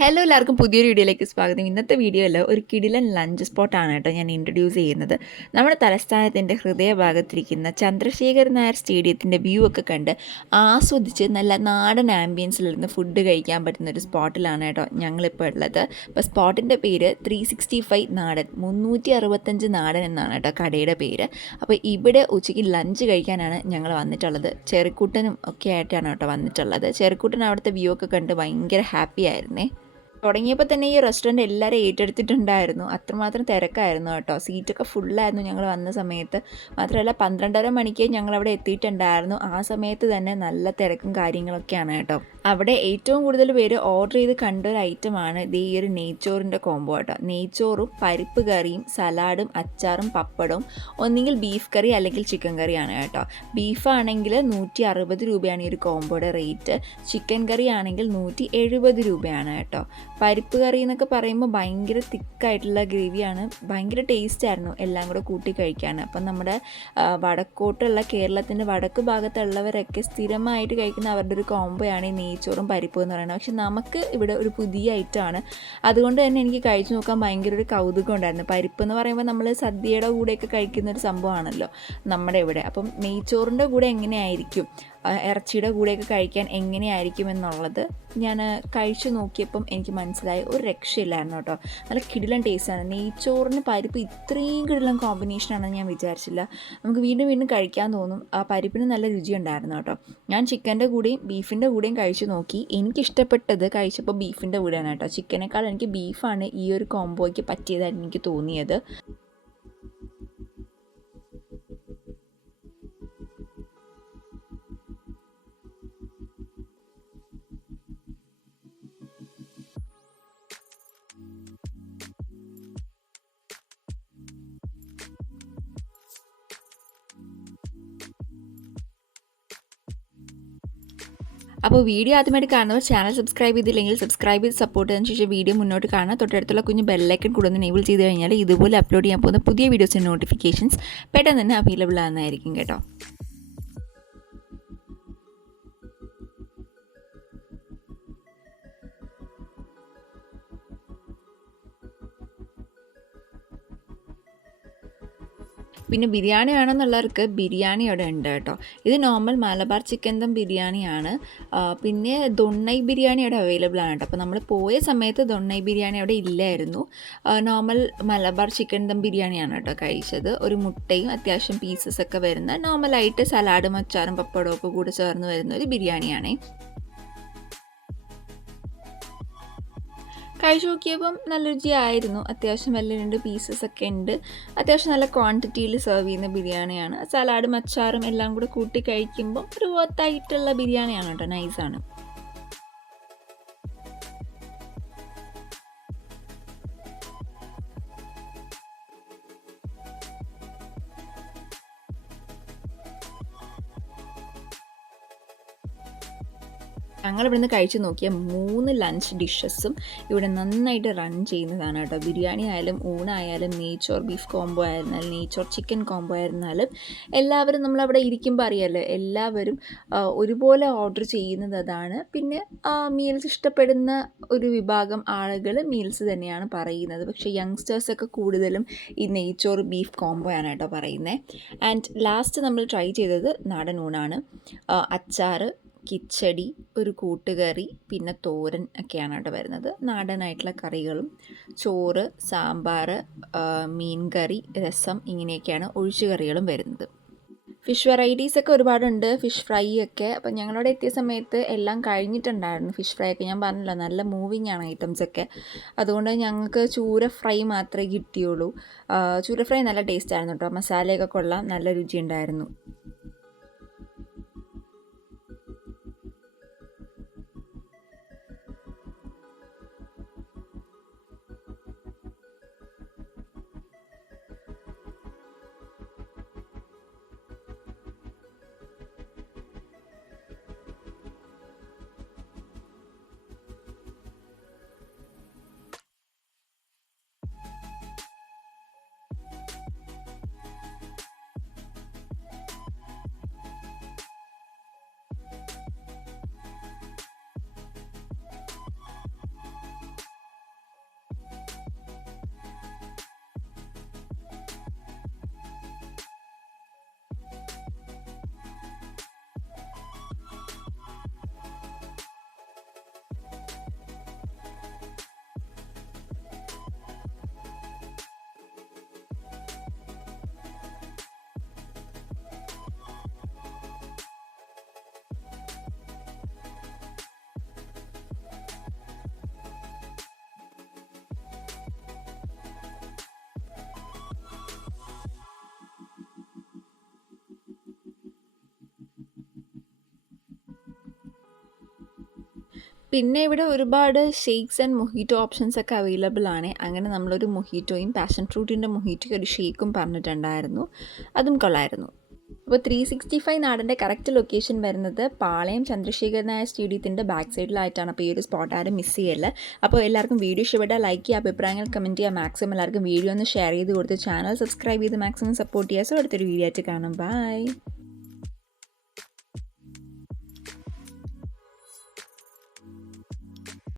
Hello എല്ലാവർക്കും പുതിയൊരു വീഡിയോയിലേക്ക് സ്വാഗതം. ഇന്നത്തെ വീഡിയോയിൽ ഒരു കിടിലൻ ലഞ്ച് സ്പോട്ടാണ് കേട്ടോ ഞാൻ ഇൻട്രൊഡ്യൂസ് ചെയ്യുന്നത്. നമ്മുടെ തലസ്ഥാനത്തിൻ്റെ ഹൃദയഭാഗത്തിരിക്കുന്ന ചന്ദ്രശേഖർ നായർ സ്റ്റേഡിയത്തിൻ്റെ വ്യൂ ഒക്കെ കണ്ട് ആസ്വദിച്ച് നല്ല നാടൻ ആംബിയൻസിലിരുന്ന് ഫുഡ് കഴിക്കാൻ പറ്റുന്ന ഒരു സ്പോട്ടിലാണ് കേട്ടോ ഞങ്ങളിപ്പോൾ ഉള്ളത്. അപ്പോൾ സ്പോട്ടിൻ്റെ പേര് 365 നാടൻ, 365 നാടൻ എന്നാണ് കേട്ടോ കടയുടെ പേര്. അപ്പോൾ ഇവിടെ ഉച്ചയ്ക്ക് ലഞ്ച് കഴിക്കാനാണ് ഞങ്ങൾ വന്നിട്ടുള്ളത്. ചെറുക്കൂട്ടനും ഒക്കെ ആയിട്ടാണ് കേട്ടോ വന്നിട്ടുള്ളത്. ചെറുക്കൂട്ടൻ അവിടുത്തെ വ്യൂ ഒക്കെ കണ്ട് ഭയങ്കര ഹാപ്പി ആയിരുന്നേ. തുടങ്ങിയപ്പോൾ തന്നെ ഈ റെസ്റ്റോറൻറ്റ് എല്ലാവരും ഏറ്റെടുത്തിട്ടുണ്ടായിരുന്നു. അത്രമാത്രം തിരക്കായിരുന്നു കേട്ടോ. സീറ്റൊക്കെ ഫുള്ളായിരുന്നു ഞങ്ങൾ വന്ന സമയത്ത്. മാത്രമല്ല 12:30 മണിക്ക് ഞങ്ങളവിടെ എത്തിയിട്ടുണ്ടായിരുന്നു. ആ സമയത്ത് തന്നെ നല്ല തിരക്കും കാര്യങ്ങളൊക്കെയാണ് കേട്ടോ. അവിടെ ഏറ്റവും കൂടുതൽ പേര് ഓർഡർ ചെയ്ത് കണ്ടൊരു ഐറ്റമാണ് ഈ ഒരു നെയ്ച്ചോറിൻ്റെ കോംബോ കേട്ടോ. നെയ്ച്ചോറും പരിപ്പ് കറിയും സലാഡും അച്ചാറും പപ്പടവും, ഒന്നുകിൽ ബീഫ് കറി അല്ലെങ്കിൽ ചിക്കൻ കറിയാണ് കേട്ടോ. ബീഫാണെങ്കിൽ 160 രൂപയാണ് ഈ ഒരു കോംബോയുടെ റേറ്റ്. ചിക്കൻ കറി ആണെങ്കിൽ 170 രൂപയാണ് കേട്ടോ. പരിപ്പ് കറി എന്നൊക്കെ പറയുമ്പോൾ ഭയങ്കര തിക്കായിട്ടുള്ള ഗ്രേവിയാണ്. ഭയങ്കര ടേസ്റ്റായിരുന്നു എല്ലാം കൂടെ കൂട്ടി കഴിക്കാൻ. അപ്പം നമ്മുടെ വടക്കോട്ടുള്ള കേരളത്തിൻ്റെ വടക്ക് ഭാഗത്തുള്ളവരൊക്കെ സ്ഥിരമായിട്ട് കഴിക്കുന്ന അവരുടെ ഒരു കോംബോയാണ് ഈ നെയ്ച്ചോറും പരിപ്പും എന്ന് പറയുന്നത്. പക്ഷെ നമുക്ക് ഇവിടെ ഒരു പുതിയ ഐറ്റമാണ്. അതുകൊണ്ട് തന്നെ എനിക്ക് കഴിച്ചു നോക്കാൻ ഭയങ്കര ഒരു കൗതുകം ഉണ്ടായിരുന്നു. പരിപ്പ് എന്ന് പറയുമ്പോൾ നമ്മൾ സദ്യയുടെ കൂടെയൊക്കെ കഴിക്കുന്ന ഒരു സംഭവമാണല്ലോ നമ്മുടെ ഇവിടെ. അപ്പം നെയ്ച്ചോറിൻ്റെ കൂടെ എങ്ങനെയായിരിക്കും, ഇറച്ചിയുടെ കൂടെയൊക്കെ കഴിക്കാൻ എങ്ങനെയായിരിക്കും എന്നുള്ളത് ഞാൻ കഴിച്ചു നോക്കിയപ്പം എനിക്ക് മനസ്സിലായി ഒരു രക്ഷയില്ലായിരുന്നു കേട്ടോ. നല്ല കിടിലൻ ടേസ്റ്റാണ്. നെയ്ച്ചോറിന് പരിപ്പ് ഇത്രയും കിടിലൻ കോമ്പിനേഷനാണെന്ന് ഞാൻ വിചാരിച്ചില്ല. നമുക്ക് വീണ്ടും വീണ്ടും കഴിക്കാൻ തോന്നും. ആ പരിപ്പിന് നല്ല രുചിയുണ്ടായിരുന്നു കേട്ടോ. ഞാൻ ചിക്കൻ്റെ കൂടെയും ബീഫിൻ്റെ കൂടെയും കഴിച്ചു നോക്കി. എനിക്കിഷ്ടപ്പെട്ടത് കഴിച്ചപ്പോൾ ബീഫിൻ്റെ കൂടെയാണ് കേട്ടോ. ചിക്കനേക്കാൾ എനിക്ക് ബീഫാണ് ഈ ഒരു കോംബോയ്ക്ക് പറ്റിയതായിട്ട് എനിക്ക് തോന്നിയത്. അപ്പോൾ വീഡിയോ ആദ്യമായിട്ട് കാണുന്നവർ ചാനൽ സബ്സ്ക്രൈബ് ചെയ്തില്ലെങ്കിൽ സബ്സ്ക്രൈബ് ചെയ്ത് സപ്പോർട്ട് ചെയ്തതിന് ശേഷം വീഡിയോ മുന്നോട്ട് കാണാം. തൊട്ടടുത്തുള്ള കുഞ്ഞ് ബെല്ലൈക്കൺ കൂടെ ഒന്ന് എനേബിൾ ചെയ്ത് കഴിഞ്ഞാൽ ഇതുപോലെ അപ്ലോഡ് ചെയ്യാൻ പോകുന്ന പുതിയ വീഡിയോസിൻ്റെ നോട്ടിഫിക്കേഷൻസ് പെട്ടെന്ന് തന്നെ അവൈലബിൾ ആകുന്നതായിരിക്കും കേട്ടോ. പിന്നെ ബിരിയാണി വേണമെന്നുള്ളവർക്ക് ബിരിയാണി അവിടെ ഉണ്ട് കേട്ടോ. ഇത് നോർമൽ മലബാർ ചിക്കൻ ദം ബിരിയാണിയാണ്. പിന്നെ ദൊണ്ണൈ ബിരിയാണി അവിടെ അവൈലബിൾ ആണ് കേട്ടോ. അപ്പോൾ നമ്മൾ പോയ സമയത്ത് ദൊണ്ണൈ ബിരിയാണി അവിടെ ഇല്ലായിരുന്നു. നോർമൽ മലബാർ ചിക്കൻ ദം ബിരിയാണിയാണ് കേട്ടോ കഴിച്ചത്. ഒരു മുട്ടയും അത്യാവശ്യം പീസസ് ഒക്കെ വരുന്ന നോർമലായിട്ട് സലാഡും അച്ചാറും പപ്പടവും ഒക്കെ കൂടെ ചേർന്ന് വരുന്ന ഒരു ബിരിയാണിയാണേ. കഴിച്ചു നോക്കിയപ്പം നല്ല രുചിയായിരുന്നു. അത്യാവശ്യം വലിയ 2 പീസസ് ഒക്കെ ഉണ്ട്. അത്യാവശ്യം നല്ല ക്വാണ്ടിറ്റിയിൽ സെർവ് ചെയ്യുന്ന ബിരിയാണിയാണ്. സലാഡും അച്ചാറും എല്ലാം കൂടെ കൂട്ടി കഴിക്കുമ്പോൾ ഒരു വർത്തായിട്ടുള്ള ബിരിയാണിയാണ് കേട്ടോ. നൈസാണ്. ഞങ്ങളിവിടുന്ന് കഴിച്ച് നോക്കിയ 3 ലഞ്ച് ഡിഷസും ഇവിടെ നന്നായിട്ട് റൺ ചെയ്യുന്നതാണ് കേട്ടോ. ബിരിയാണി ആയാലും ഊണായാലും നെയ്ച്ചോർ ബീഫ് കോംബോ ആയിരുന്നാലും നെയ്ച്ചോർ ചിക്കൻ കോംബോ ആയിരുന്നാലും എല്ലാവരും നമ്മളവിടെ ഇരിക്കുമ്പോൾ അറിയാമല്ലോ, എല്ലാവരും ഒരുപോലെ ഓർഡർ ചെയ്യുന്നത് അതാണ്. പിന്നെ മീൽസ് ഇഷ്ടപ്പെടുന്ന ഒരു വിഭാഗം ആളുകൾ മീൽസ് തന്നെയാണ് പറയുന്നത്. പക്ഷേ യങ്സ്റ്റേഴ്സൊക്കെ കൂടുതലും ഈ നെയ്ച്ചോർ ബീഫ് കോംബോ ആണ് കേട്ടോ പറയുന്നത്. ആൻഡ് ലാസ്റ്റ് നമ്മൾ ട്രൈ ചെയ്തത് നാടൻ ഊണാണ്. അച്ചാർ, കിച്ചടി, ഒരു കൂട്ടുകറി, പിന്നെ തോരൻ ഒക്കെയാണ് അവിടെ വരുന്നത്. നാടനായിട്ടുള്ള കറികളും ചോറ്, സാമ്പാർ, മീൻ കറി, രസം, ഇങ്ങനെയൊക്കെയാണ് ഒഴിച്ചു കറികളും വരുന്നത്. ഫിഷ് വെറൈറ്റീസൊക്കെ ഒരുപാടുണ്ട്. ഫിഷ് ഫ്രൈ ഒക്കെ. അപ്പം ഞങ്ങളവിടെ എത്തിയ സമയത്ത് എല്ലാം കഴിഞ്ഞിട്ടുണ്ടായിരുന്നു. ഫിഷ് ഫ്രൈ ഒക്കെ ഞാൻ പറഞ്ഞല്ലോ, നല്ല മൂവിങ് ആണ് ഐറ്റംസൊക്കെ. അതുകൊണ്ട് ഞങ്ങൾക്ക് ചൂര ഫ്രൈ മാത്രമേ കിട്ടിയുള്ളൂ. ചൂര ഫ്രൈ നല്ല ടേസ്റ്റ് ആയിരുന്നു കേട്ടോ. മസാലയൊക്കെ കൊള്ളാം, നല്ല രുചിയുണ്ടായിരുന്നു. പിന്നെ ഇവിടെ ഒരുപാട് ഷേക്സ് ആൻഡ് മൊഹിറ്റോ ഓപ്ഷൻസ് ഒക്കെ അവൈലബിൾ ആണ്. അങ്ങനെ നമ്മളൊരു മൊഹിറ്റോയും പാഷൻ ഫ്രൂട്ടിൻ്റെ മൊഹിറ്റോയും ഒരു ഷേക്കും പറഞ്ഞിട്ടുണ്ടായിരുന്നു. അതും കൊള്ളായിരുന്നു. അപ്പോൾ 365 നാടിൻ്റെ കറക്റ്റ് ലൊക്കേഷൻ വരുന്നത് പാളയം ചന്ദ്രശേഖർ നായർ സ്റ്റേഡിയത്തിൻ്റെ ബാക്ക് സൈഡിലായിട്ടാണ്. അപ്പോൾ ഈ ഒരു സ്പോട്ട് ആരും മിസ് ചെയ്യല്ല. അപ്പോൾ എല്ലാവർക്കും വീഡിയോ ഇഷ്ടപ്പെട്ടാൽ ലൈക്ക് ചെയ്യുക, അഭിപ്രായങ്ങൾ കമൻറ്റ് ചെയ്യുക, മാക്സിമം എല്ലാവർക്കും വീഡിയോ ഒന്ന് ഷെയർ ചെയ്ത് കൊടുത്ത് ചാനൽ സബ്സ്ക്രൈബ് ചെയ്ത് മാക്സിമം സപ്പോർട്ട് ചെയ്യുക. സോ അടുത്തൊരു വീഡിയോ ആയിട്ട് കാണാം. ബൈ.